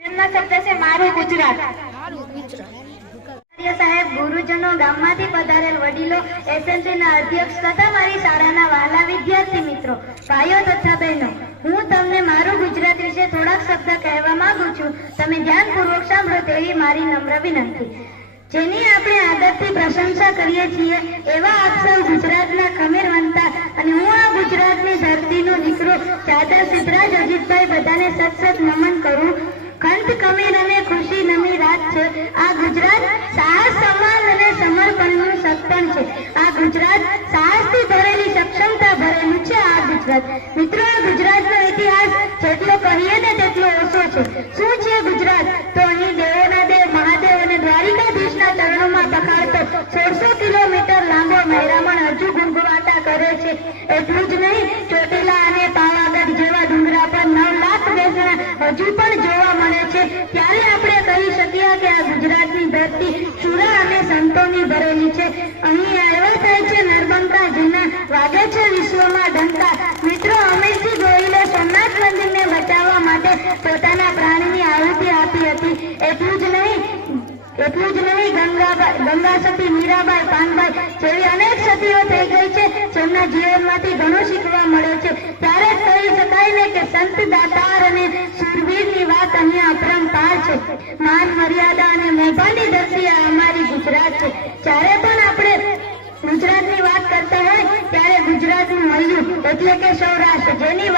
તેમનો શબ્દ છે મારું ગુજરાત. સાહેબ, ગુરુજનો ગામમાંથી પધારેલ વડીલો એસએમસીના અધ્યક્ષ તથા મારી શાળાના વહાલા વિદ્યાર્થી મિત્રો, ભાઈઓ તથા બહેનો, હું તમને મારું ગુજરાત વિશે થોડાક શબ્દ કહેવા માંગુ છું. તમે ધ્યાનપૂર્વક સાંભળો તેવી મારી નમ્ર વિનંતી. જેની આપણે આદરથી પ્રશંસા કરીએ છીએ, એવા સૌ ગુજરાતના ખમીર વનતા અને હું આ ગુજરાતની ધરતીનો દીકરો ચાદર સિદ્ધરાજ અજીતભાઈ બધાને સત સત નમન કરું. કંઠ રમે, ખુશી નમી રાત છે. આ ગુજરાત સાહસ સમાન અને સમર્પણનું સત્પણ છે. આ ગુજરાત સાહસથી ભરેલી સક્ષમતા ભરેલું છે આ ગુજરાત. મિત્રો, આ ગુજરાતનો ઇતિહાસ જેટલો કહીએ ને તેટલો ઓછો છે. શું છે ગુજરાત? તો અહીં દેવોના દેવ, મહાદેવ અને દ્વારિકાધીશના ચરણોમાં છે. એટલું જ નહીં, ચોટીલા અને પાવાગઢ જેવા ડુંગરા પર નવ લાખ બેસણા હજુ પણ જોવા મળે છે. ત્યારે આપણે કહી શકીએ કે આ ગુજરાતની ધરતી એટલું જ નહીં ગંગાબાઈ ગંગા સતી મીરાબાઈ, પાનબાઈ જેવી અનેક સતીઓ થઈ ગઈ છે, જેમના જીવનમાંથી ઘણું શીખવા મળે છે. ત્યારે જ કહી શકાય ને કે સંત દાતાર અને સુરવીરની વાત અહીંયા અપરંપાર છે. માન મર્યાદા અને મોભાની આ અમારી ગુજરાત છે. જ્યારે પણ આપણે ગુજરાતની વાત કરતા હોય, ત્યારે ગુજરાતનું મળ્યું એટલે કે સૌરાષ્ટ્ર, જેની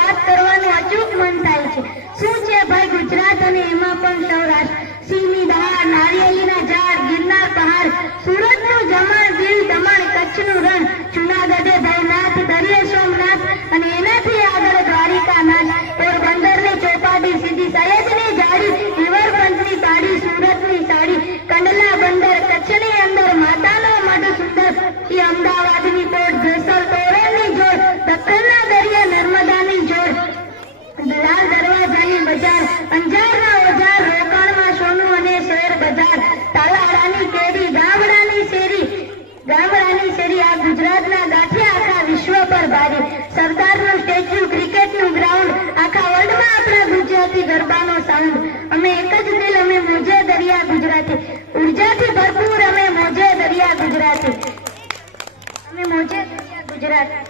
બજાર, અંજારના ઓજાર, રોકાણમાં સોનું અને શેર બજાર તાલાડાની કેરી, ગામડાની શેરી ગામડાની શેરી, આ ગુજરાતના ગાંઠિયા આખા વિશ્વ પર ભારી. સરદારનું સ્ટેચ્યુ, ક્રિકેટનું ગ્રાઉન્ડ, આખા વર્લ્ડમાં આપણા ગુજરાતી ગરબાનો સાઉન્ડ અમે એક જ દિલ, અમે મોજે દરિયા ગુજરાતી. ઉર્જાથી ભરપૂર અમે મોજે દરિયા ગુજરાતી. અમે મોજે દરિયા ગુજરાત.